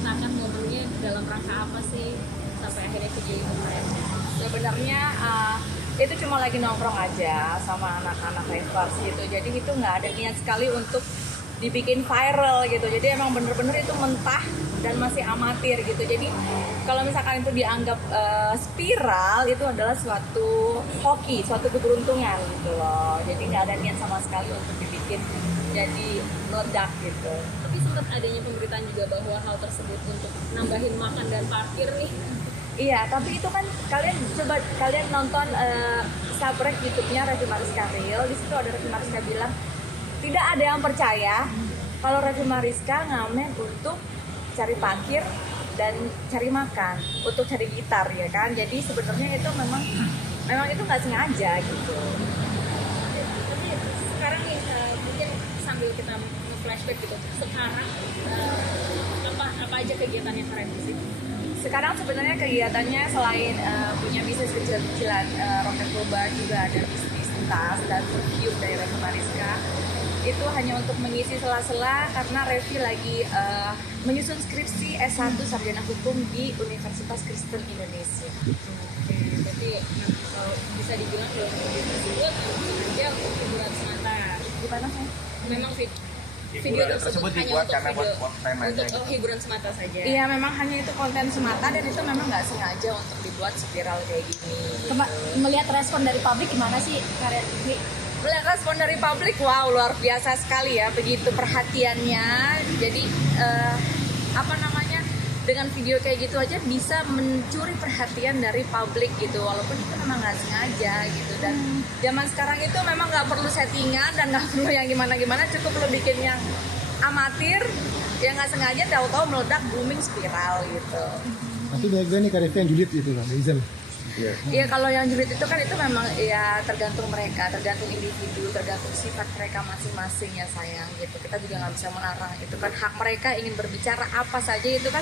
ceritakan momennya dalam rangka apa sih sampai akhirnya video itu keren? Sebenarnya itu cuma lagi nongkrong aja sama anak-anak Levers gitu. Jadi itu nggak ada niat sekali untuk dibikin viral gitu. Jadi emang bener-bener itu mentah dan masih amatir gitu. Jadi kalau misalkan itu dianggap spiral, itu adalah suatu hoki, suatu keberuntungan gitu loh. Jadi nggak ada niat sama sekali untuk dibikin jadi meledak gitu. Tapi sempat adanya pemberitaan juga bahwa hal tersebut untuk nambahin makan dan parkir nih. Iya, tapi itu kan kalian nonton subrek YouTube-nya Revi Mariska Real. Di situ ada Revi Mariska bilang tidak ada yang percaya kalau Revi Mariska ngamen untuk cari parkir dan cari makan, untuk cari gitar ya kan. Jadi sebenarnya itu memang itu nggak sengaja gitu. Tapi sekarang nih mungkin sambil kita flashback gitu. Sekarang apa aja kegiatan yang keren sih? Sekarang sebenarnya kegiatannya selain punya bisnis kecil-kecilan, Rocket Bar juga ada bisnis tas dan perfume dari Revi Mariska. Itu hanya untuk mengisi sela-sela karena Revi lagi menyusun skripsi S1 Sarjana Hukum di Universitas Kristen Indonesia. Oke, berarti bisa dibilang film ini tersebut sengaja untuk hiburan semata. Gimana sih? Memang video tersebut hanya dibuat untuk karena untuk hiburan semata saja. Iya, memang hanya itu konten semata dan itu memang nggak sengaja untuk dibuat spiral kayak gini. Melihat respon dari publik gimana sih karya ini? Melihat respon dari publik, wow luar biasa sekali ya, begitu perhatiannya. Jadi dengan video kayak gitu aja bisa mencuri perhatian dari publik gitu, walaupun itu memang nggak sengaja gitu. Dan zaman sekarang itu memang nggak perlu settingan dan nggak perlu yang gimana-gimana, cukup lo bikin yang amatir, yang nggak sengaja tahu-tahu meledak booming spiral gitu. Tapi banyak juga nih karya yang julid gitu kan, Izan. Iya, kalau yang julid itu kan itu memang ya tergantung mereka, tergantung individu, tergantung sifat mereka masing-masing ya sayang gitu. Kita juga nggak bisa melarang, itu kan hak mereka ingin berbicara apa saja, itu kan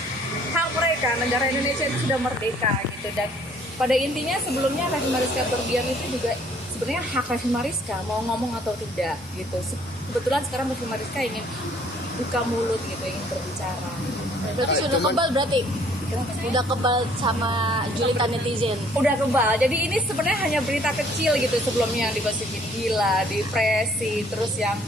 hak mereka. Negara Indonesia itu sudah merdeka gitu. Dan pada intinya sebelumnya Revi Mariska berdiam itu juga sebenarnya hak Revi Mariska mau ngomong atau tidak gitu. Kebetulan sekarang Revi Mariska ingin buka mulut gitu, ingin berbicara. Berarti sudah kebal berarti? Udah kebal sama julitan netizen. Udah kebal. Jadi ini sebenarnya hanya berita kecil gitu sebelumnya, yang digosipin gila, depresi, terus yang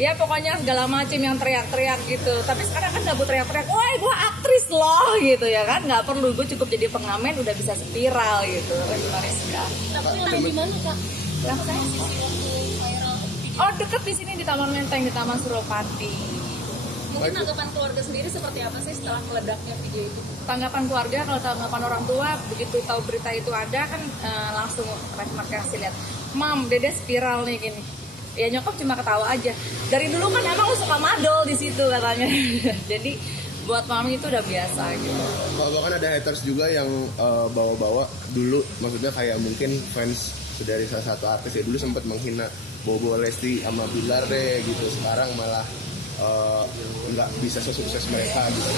ya pokoknya segala macam yang teriak-teriak gitu. Tapi sekarang kan nggak butuh teriak-teriak, wah gue aktris loh gitu ya kan, nggak perlu, gue cukup jadi pengamen udah bisa spiral gitu. Revi Mariska. Tapi di mana Kak? Oh, deket di sini di Taman Menteng, di Taman Suropati. Mungkin tanggapan keluarga sendiri seperti apa sih setelah meledaknya video itu? Tanggapan keluarga, kalau tanggapan orang tua begitu tahu berita itu ada kan langsung Revi Mariska kasih lihat, mam dede spiral nih gini. Ya nyokap cuma ketawa aja. Dari dulu kan emang lu suka madol di situ katanya. Jadi buat mami itu udah biasa gitu. Bahkan ada haters juga yang bawa-bawa dulu, maksudnya kayak mungkin fans dari salah satu artis ya dulu sempat menghina Bobo Lesti sama Bilar deh gitu. Sekarang malah nggak bisa sesukses mereka gitu.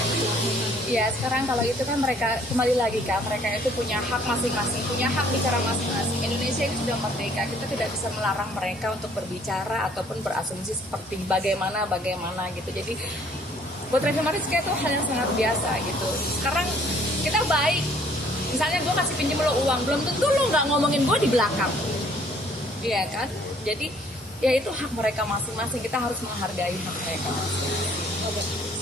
Ya sekarang kalau itu kan mereka kembali lagi kan, mereka itu punya hak masing-masing, punya hak bicara masing-masing. Indonesia ini sudah merdeka, kita tidak bisa melarang mereka untuk berbicara ataupun berasumsi seperti bagaimana gitu. Jadi buat Revi Mariska itu hal yang sangat biasa gitu. Sekarang kita baik, misalnya gue kasih pinjam lo uang, belum tentu lo nggak ngomongin gue di belakang, iya kan? Jadi ya itu hak mereka masing-masing, kita harus menghargai hak mereka masing-masing.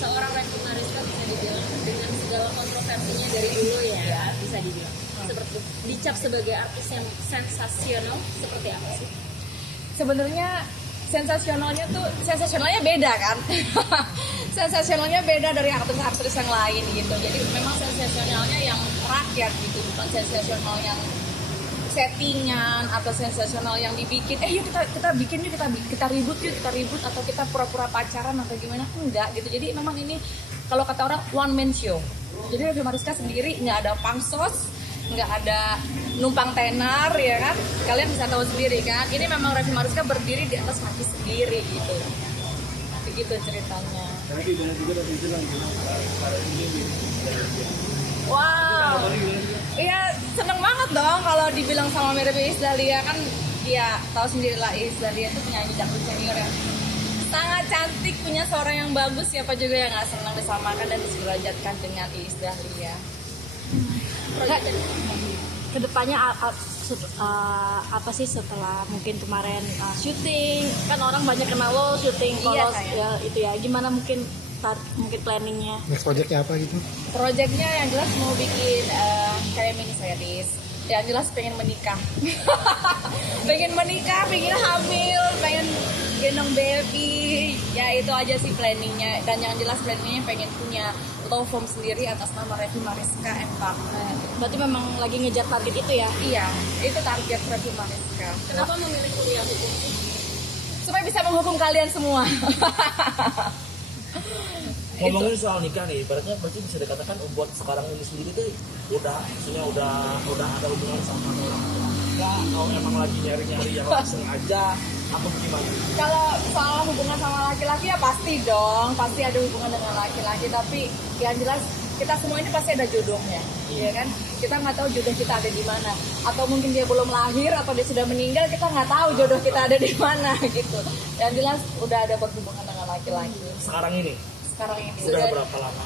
Seorang Revi Mariska bisa dibilang dengan segala kontroversinya dari dulu ya, bisa dibilang seperti dicap sebagai artis yang sensasional, seperti apa sih? Sebenarnya sensasionalnya beda kan. Sensasionalnya beda dari artis-artis yang lain gitu. Jadi memang sensasionalnya yang rakyat gitu, bukan sensasional yang settingan atau sensasional yang dibikin. Yuk kita bikin yuk, kita ribut atau kita pura-pura pacaran atau gimana, enggak gitu. Jadi memang ini kalau kata orang one man show. Jadi Revi Mariska sendiri nggak ada pangsos, nggak ada numpang tenar ya kan. Kalian bisa tahu sendiri kan. Ini memang Revi Mariska berdiri di atas kaki sendiri gitu. Begitu ceritanya. Wow. Iya, seneng banget dong kalau dibilang sama Revi Isdalia kan. Ya tahu sendiri lah, Isdalia itu penyanyi dangdut senior yang sangat cantik, punya suara yang bagus, siapa juga yang nggak senang disamakan dan diserajatkan dengan Iis Dahlia. Kedepannya apa sih setelah mungkin kemarin syuting, kan orang banyak kenal lo syuting Iya, polos sayang. ya itu ya, gimana mungkin planningnya? Next projectnya apa gitu? Projectnya yang jelas mau bikin kayak mini series. Yang jelas pengen menikah. Pengen menikah, pengen hamil, pengen gendong baby. Ya itu aja sih planningnya. Dan yang jelas planningnya pengen punya law firm sendiri atas nama Revi Mariska and Partner. Berarti memang lagi ngejar target itu ya? Iya, itu target Revi Mariska. Kenapa memilih kuliah hukum sih? Supaya bisa menghukum kalian semua. Ngomongin soal nikah nih, ibaratnya berarti bisa dikatakan buat sekarang ini sendiri tuh maksudnya udah ada hubungan sama orang tua. Enggak, kalau emang lagi nyari-nyari yang langsung aja, apa gimana? Kalau soal hubungan sama laki-laki ya pasti dong, pasti ada hubungan dengan laki-laki. Tapi yang jelas kita semua ini pasti ada jodohnya, ya kan? Kita nggak tahu jodoh kita ada di mana, atau mungkin dia belum lahir atau dia sudah meninggal, kita nggak tahu jodoh kita ada di mana gitu. Yang jelas udah ada berhubungan dengan laki-laki. Sekarang ini udah berapa lama?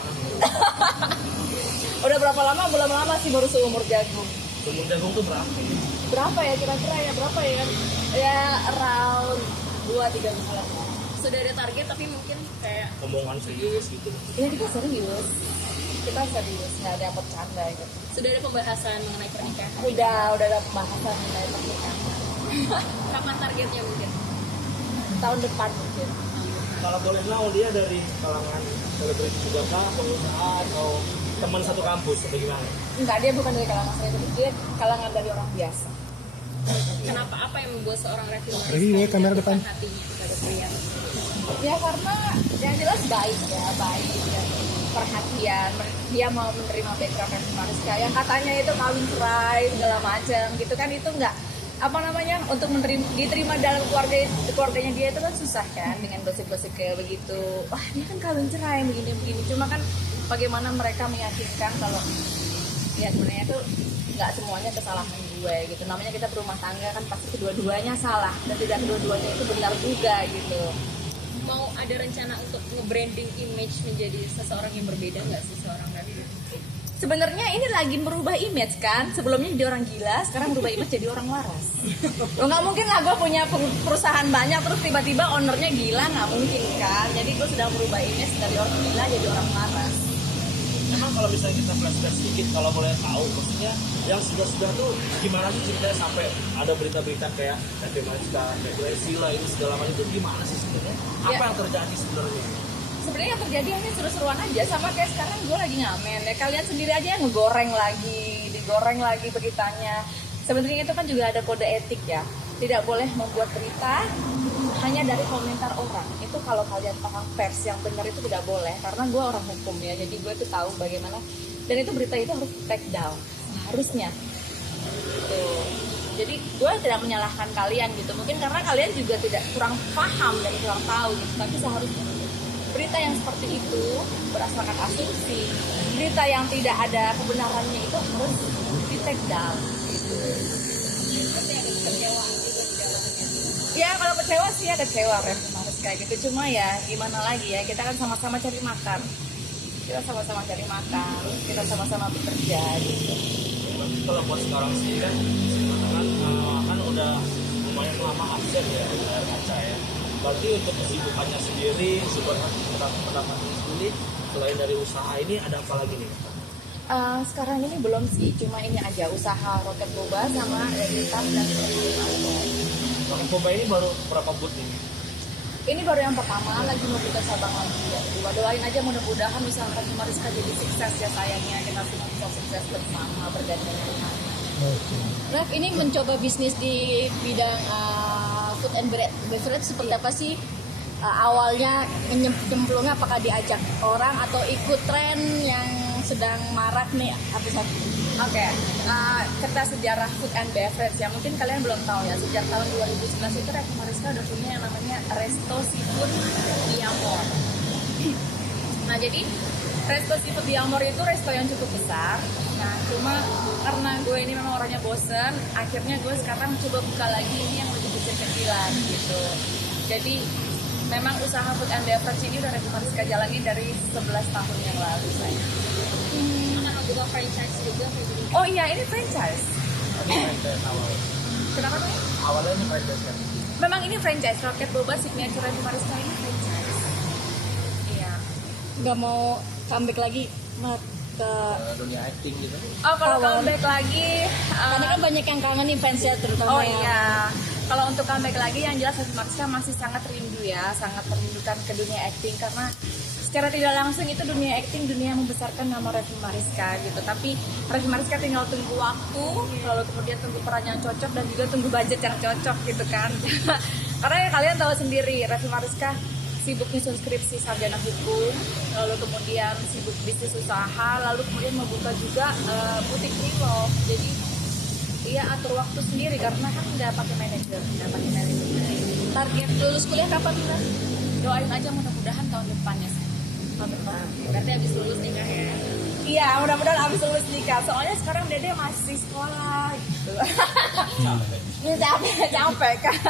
Udah berapa lama? Belum lama sih, baru seumur jagung. Seumur jagung tuh berapa? Berapa ya kira-kira ya, berapa ya? Ya around 2-3 bulan. Sudah ada target tapi mungkin kayak Omongan serius gitu. Ya kita serius, nggak ada yang bercanda gitu. sudah ada pembahasan mengenai pernikahan. Udah ada pembahasan mengenai pernikahan. Kapan targetnya mungkin? Tahun depan mungkin. Kalau boleh tahu dia dari kalangan selebriti juga kah, pengusaha atau teman satu kampus atau gimana? Enggak, dia bukan dari kalangan saya, dia kalangan dari orang biasa. Kenapa, apa yang membuat seorang Revi Mariska Revi, ya, kamera depan. hatinya kepada pria? Ya karena yang jelas baik ya, perhatian. Dia mau menerima background Revi Mariska yang katanya itu kawin cerai segala macam gitu kan, itu enggak untuk diterima dalam keluarganya dia itu kan susah kan, dengan gosip-gosip kayak begitu. Wah, dia kan kawin cerai begini. Cuma kan bagaimana mereka meyakinkan kalau ya sebenarnya itu nggak semuanya kesalahan gue gitu. Namanya kita berumah tangga kan pasti kedua-duanya salah dan tidak kedua-duanya itu benar juga gitu. Mau ada rencana untuk nge-branding image menjadi seseorang yang berbeda nggak sih seorang Revi? Sebenarnya ini lagi merubah image kan. Sebelumnya jadi orang gila, sekarang merubah image jadi orang waras. Lo nggak mungkin lah gue punya perusahaan banyak terus tiba-tiba ownernya gila, nggak mungkin kan. Jadi gue sudah merubah image dari orang gila jadi orang waras. Emang kalau misalnya kita flashback sedikit, kalau boleh tahu, maksudnya yang sudah tuh gimana sih ceritanya sampai ada berita-berita kayak Revi Mariska, kayak Gracie lah, ini segala macam itu gimana sih sebenarnya? Apa yang terjadi sebenarnya? Sebenarnya yang terjadi hanya seru-seruan aja, sama kayak sekarang gue lagi ngamen ya, kalian sendiri aja yang digoreng lagi beritanya. Sebenarnya itu kan juga ada kode etik ya, tidak boleh membuat berita hanya dari komentar orang. Itu kalau kalian paham pers yang benar itu tidak boleh, karena gue orang hukum ya, jadi gue tuh tahu bagaimana, dan itu berita itu harus take down harusnya gitu. Jadi gue tidak menyalahkan kalian gitu, mungkin karena kalian juga tidak kurang paham dan kurang tahu gitu, tapi seharusnya berita yang seperti itu berdasarkan asumsi, berita yang tidak ada kebenarannya itu harus di take down gitu. Ya kalau kecewa sih ya kecewa, Revi Mariska kayak gitu. Cuma ya gimana lagi ya, kita kan sama-sama cari makan, kita sama-sama bekerja gitu. Kalau buat sekarang sendiri kan udah lumayan lama absen ya di layar kaca ya. Berarti untuk kesibukannya sendiri, kesibukan pertama sendiri, selain dari usaha ini ada apa lagi nih? Sekarang ini belum sih, cuma ini aja usaha roket boba sama editan dan Roket boba ini baru berapa boot nih? ini baru yang pertama, lagi mau buka cabang lagi ya. Doain aja mudah-mudahan usaha Revi Mariska jadi sukses ya, sayangnya kita semua bisa sukses bersama bergandengan. Rev, ini mencoba bisnis di bidang food and beverage seperti apa sih? Awalnya nyemplungnya apakah diajak orang atau ikut tren yang sedang marak nih apa sih? Oke, kita sejarah food and beverage ya, mungkin kalian belum tahu ya, sejak tahun 2011 itu Revi Mariska udah punya yang namanya Resto Seafood di Amor. Nah jadi Resto Seafood di Amor itu resto yang cukup besar. Nah cuma karena gue ini memang orangnya bosen, akhirnya gue sekarang coba buka lagi ini yang lebih kecil-kecilan gitu. Jadi memang usaha food and beverage ini udah Revi Mariska jalani dari 11 tahun yang lalu saya. Akan membuka franchise juga kayak gini. Oh iya, ini franchise. Franchise awal. Kenapa tuh? Awalnya ini franchise kan. Memang ini franchise, Rocket Boba Signature Revi Mariska ini franchise. Iya. Nggak mau comeback lagi ke Dunia acting gitu. Oh, kalau Awal. comeback lagi, karena kan banyak yang kangen nih fansnya oh terutama yang iya. Kalau untuk comeback lagi yang jelas Revi Mariska masih sangat rindu ya, sangat merindukan ke dunia acting karena secara tidak langsung itu dunia acting, dunia yang membesarkan nama Revi Mariska gitu. Tapi Revi Mariska tinggal tunggu waktu, lalu kemudian tunggu peran yang cocok dan juga tunggu budget yang cocok gitu kan. Karena ya kalian tahu sendiri Revi Mariska sibuk nyusun skripsi sarjana hukum, lalu kemudian sibuk bisnis usaha, lalu kemudian membuka juga butik Lilo. Jadi dia atur waktu sendiri karena kan nggak pakai manajer. target lulus kuliah kapan Mbak? Doain aja mudah-mudahan tahun depannya. Tahun depan. Berarti habis lulus nikah ya. Iya, mudah-mudahan abis lulus nikah. Soalnya sekarang Dede masih sekolah gitu. Capek kan.